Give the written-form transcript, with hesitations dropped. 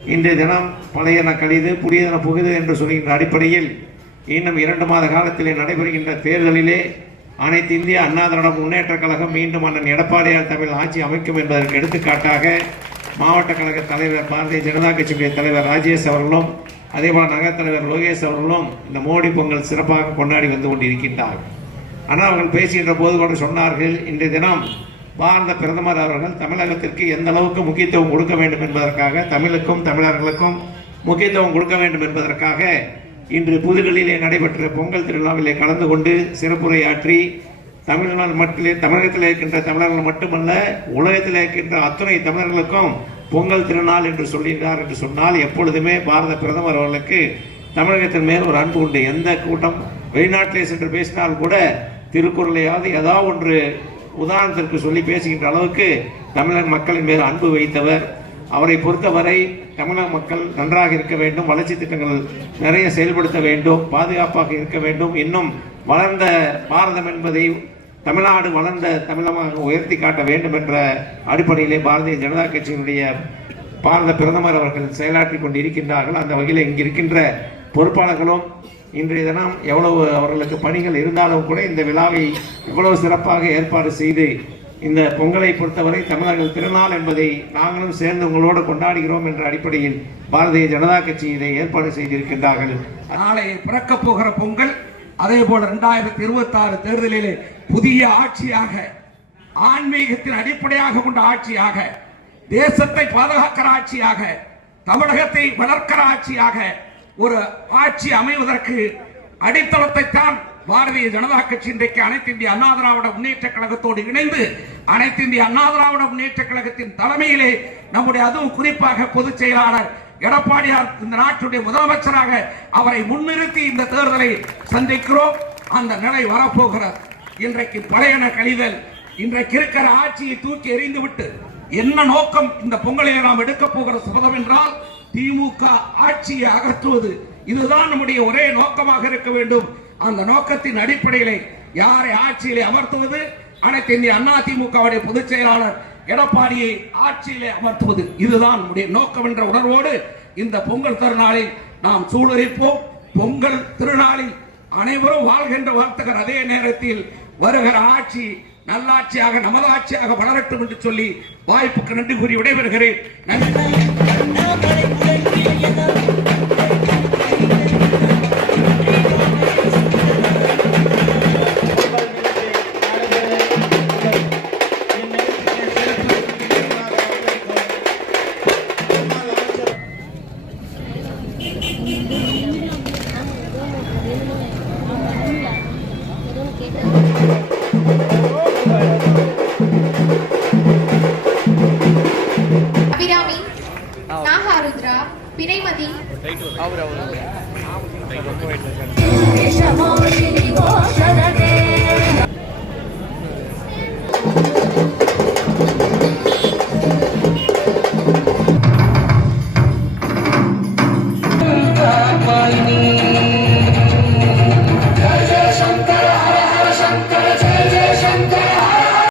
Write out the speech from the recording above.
இன்றைய தினம் பழையன கழிது புதியதன புகுது என்று சொல்கின்ற அடிப்படையில் இன்னும் 2 மாத காலத்திலே நடைபெறுகின்ற தேர்தலிலே அனைத்து இந்திய அண்ணா திராவிட முன்னேற்ற கழகம் மீண்டும் அண்ணன் எடப்பாடியார் தமிழ் ஆட்சி அமைக்கும் என்பதற்கு எடுத்துக்காட்டாக மாவட்ட கழக தலைவர் பாரதிய ஜனதா கட்சியுடைய தலைவர் ராஜேஷ் அவர்களும் அதேபோல் நகர தலைவர் லோகேஷ் அவர்களும் இந்த மோடி பொங்கல் சிறப்பாக கொண்டாடி வந்து கொண்டிருக்கின்றார். ஆனால் அவர்கள் பேசுகின்ற போது கூட சொன்னார்கள், இன்றைய தினம் பாரத பிரதமர் அவர்கள் தமிழகத்திற்கு எந்த அளவுக்கு முக்கியத்துவம் கொடுக்க வேண்டும் என்பதற்காக, தமிழுக்கும் தமிழர்களுக்கும் முக்கியத்துவம் கொடுக்க வேண்டும் என்பதற்காக இன்று புதுடெல்லியிலே நடைபெற்ற பொங்கல் திருவிழாவிலே கலந்து கொண்டு சிறப்புரையாற்றி தமிழகத்தில் இருக்கின்ற தமிழர்கள் மட்டுமல்ல உலகத்தில் இருக்கின்ற அத்துணை தமிழர்களுக்கும் பொங்கல் திருநாள் என்று சொல்லியிருக்கிறார் என்று சொன்னால், எப்பொழுதுமே பாரத பிரதமர் அவர்களுக்கு தமிழகத்தின் மேல் ஒரு அன்பு உண்டு. எந்த கூட்டம் வெளிநாட்டிலே சென்று பேசினால் கூட திருக்குறளையாவது ஏதாவது ஒன்று உதாரணத்திற்கு சொல்லி பேசுகின்ற அளவுக்கு தமிழக மக்களின் மேல் அன்பு வைத்தவர். அவரை பொறுத்தவரை தமிழக மக்கள் நன்றாக இருக்க வேண்டும், வளர்ச்சி திட்டங்கள் நிறைய செயல்படுத்த வேண்டும், பாதுகாப்பாக இருக்க வேண்டும், இன்னும் வளர்ந்த பாரதம் என்பதை தமிழ்நாடு வளர்ந்த தமிழகமாக உயர்த்தி காட்ட வேண்டும் என்ற அடிப்படையிலே பாரதிய ஜனதா கட்சியினுடைய பாரத பிரதமர் அவர்கள் செயலாற்றி கொண்டிருக்கின்றார்கள். அந்த வகையில் இங்கு இருக்கின்ற பொறுப்பாளர்களும் இன்றைய தினம் எவ்வளவு அவர்களுக்கு பணிகள் இருந்தாலும் கூட இந்த விழாவை இவ்வளவு சிறப்பாக ஏற்பாடு செய்து இந்த பொங்கலை பொறுத்தவரை தமிழர்கள் திருநாள் என்பதை நாங்களும் சேர்ந்து உங்களோடு கொண்டாடுகிறோம் என்ற அடிப்படையில் பாரதிய ஜனதா கட்சி இதை ஏற்பாடு செய்திருக்கின்றார்கள். நாளை பிறக்க போகிற பொங்கல், அதே போல 2026 தேர்தலிலே புதிய ஆட்சியாக, ஆன்மீகத்தின் அடிப்படையாக கொண்ட ஆட்சியாக, தேசத்தை பாதுகாக்கிற ஆட்சியாக, தமிழகத்தை வளர்க்கிற ஆட்சியாக ஒரு ஆட்சி அமைவதற்கு அடித்தளத்தை தான் பாரதிய ஜனதா கட்சி இன்றைக்கு அனைத்து இந்திய அண்ணா திராவிட முன்னேற்ற கழகத்தோடு இணைந்து அனைத்து இந்திய அண்ணா திராவிட முன்னேற்ற கழகத்தின் தலைமையிலே நம்முடைய அதுவும் குறிப்பாக பொதுச் செயலாளர் எடப்பாடியார் இந்த நாட்டுடைய முதலமைச்சராக அவரை முன்னிறுத்தி இந்த தேர்தலை சந்திக்கிறோம். அந்த நிலை வரப்போகிறது. இன்றைக்கு பழையன கழிதல், இன்றைக்கு இருக்கிற ஆட்சியை தூக்கி எறிந்துவிட்டு என்ன நோக்கம் இந்த பொங்கலில் நாம் எடுக்க போகிற சபதம் என்றால் திமுக ஆட்சியை அகற்றுவது. இதுதான் நம்முடைய ஒரே நோக்கமாக இருக்க வேண்டும். அந்த நோக்கத்தின் அடிப்படையிலே யாரை ஆட்சியிலே அமர்த்துவது, அனைத்து இந்திய அண்ணா திமுகவுடைய பொதுச் செயலாளர் எடப்பாடியை ஆட்சியிலே அமர்த்துவது, இதுதான் நம்முடைய நோக்கம் என்ற உணர்வோடு இந்த பொங்கல் திருநாளில் நாம் சூழலிப்போம். பொங்கல் திருநாளில் அனைவரும் வாழ்கின்ற வாழ்த்துகிற அதே நேரத்தில் வருகிற ஆட்சி நல்லாட்சியாக நமதாட்சியாக வளரட்டும் என்று சொல்லி வாய்ப்புக்கு நன்றி கூறி விடைபெறுகிறேன். நன்றி. பிறைமதி